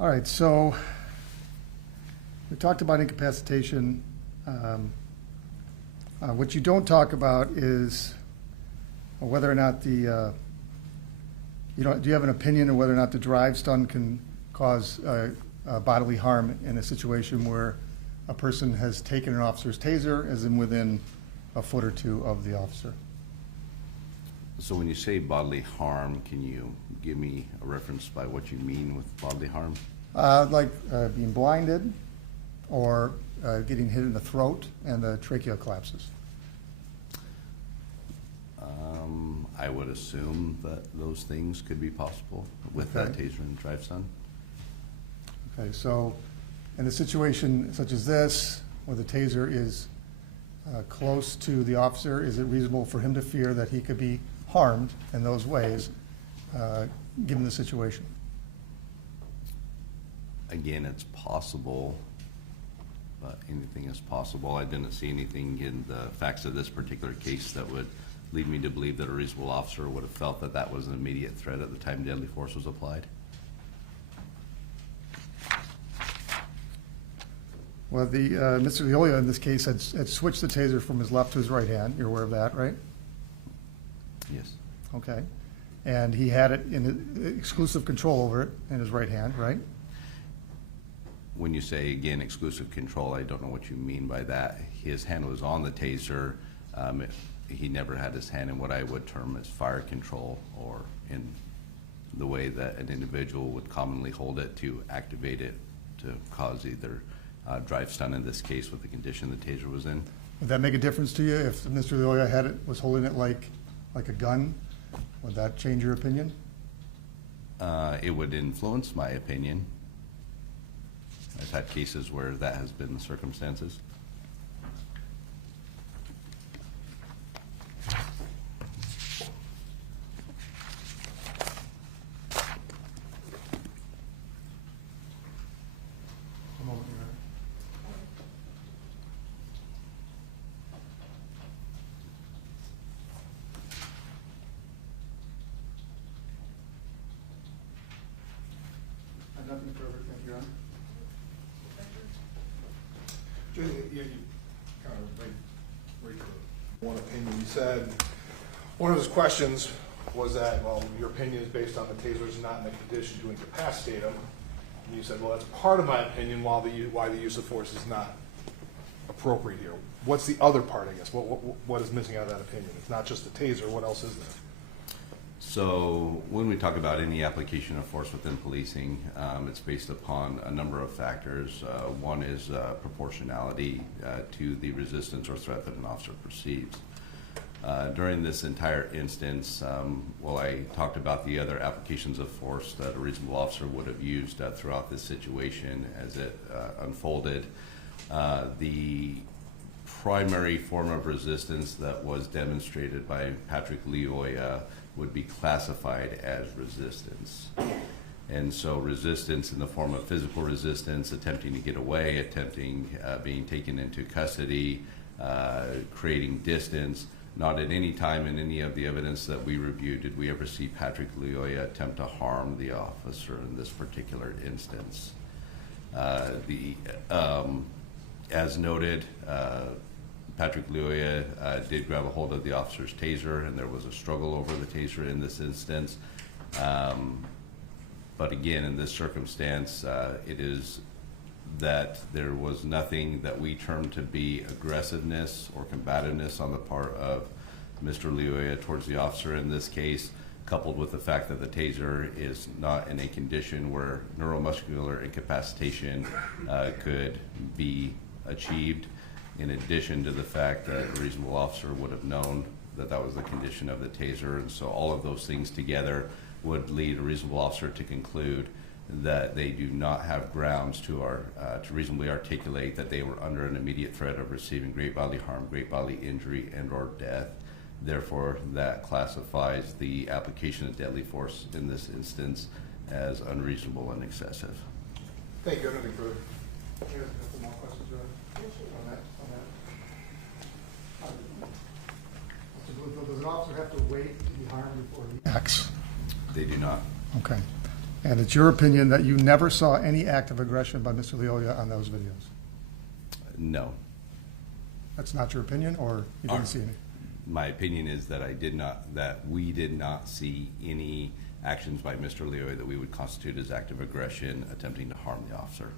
All right, so we talked about incapacitation. What you don't talk about is whether or not the, do you have an opinion on whether or not the drive stun can cause bodily harm in a situation where a person has taken an officer's taser, as in within a foot or two of the officer? So when you say bodily harm, can you give me a reference by what you mean with bodily harm? Like being blinded or getting hit in the throat and the trachea collapses. I would assume that those things could be possible with that taser and drive stun. Okay, so in a situation such as this, where the taser is close to the officer, is it reasonable for him to fear that he could be harmed in those ways, given the situation? Again, it's possible, but anything is possible. I didn't see anything in the facts of this particular case that would lead me to believe that a reasonable officer would have felt that that was an immediate threat at the time deadly force was applied. Well, Mr. Lyoya in this case had switched the taser from his left to his right hand. You're aware of that, right? Yes. Okay. And he had it in exclusive control over it in his right hand, right? When you say, again, exclusive control, I don't know what you mean by that. His hand was on the taser. He never had his hand in what I would term as fire control, or in the way that an individual would commonly hold it to activate it to cause either drive stun in this case with the condition the taser was in. Would that make a difference to you if Mr. Lyoya was holding it like a gun? Would that change your opinion? It would influence my opinion. I've had cases where that has been the circumstances. Nothing further, thank you, Your Honor. You kind of made right to one opinion. You said one of his questions was that, well, your opinion is based on the taser's not in a condition to incapacitate him. And you said, well, that's part of my opinion why the use of force is not appropriate here. What's the other part, I guess? What is missing out of that opinion? It's not just the taser. What else is there? So when we talk about any application of force within policing, it's based upon a number of factors. One is proportionality to the resistance or threat that an officer perceives. During this entire instance, while I talked about the other applications of force that a reasonable officer would have used throughout this situation as it unfolded, the primary form of resistance that was demonstrated by Patrick Lyoya would be classified as resistance. And so resistance in the form of physical resistance, attempting to get away, being taken into custody, creating distance. Not at any time in any of the evidence that we reviewed did we ever see Patrick Lyoya attempt to harm the officer in this particular instance. As noted, Patrick Lyoya did grab a hold of the officer's taser, and there was a struggle over the taser in this instance. But again, in this circumstance, it is that there was nothing that we term to be aggressiveness or combativeness on the part of Mr. Lyoya towards the officer in this case, coupled with the fact that the taser is not in a condition where neuromuscular incapacitation could be achieved, in addition to the fact that a reasonable officer would have known that that was the condition of the taser. And so all of those things together would lead a reasonable officer to conclude that they do not have grounds to reasonably articulate that they were under an immediate threat of receiving great bodily harm, great bodily injury, and or death. Therefore, that classifies the application of deadly force in this instance as unreasonable and excessive. Thank you. Anything further? Some more questions, Your Honor? On that? Mr. Bloomfield, does an officer have to wait to be harmed before he acts? They do not. Okay. And it's your opinion that you never saw any act of aggression by Mr. Lyoya on those videos? No. That's not your opinion, or you didn't see any? My opinion is that we did not see any actions by Mr. Lyoya that we would constitute as active aggression attempting to harm the officer.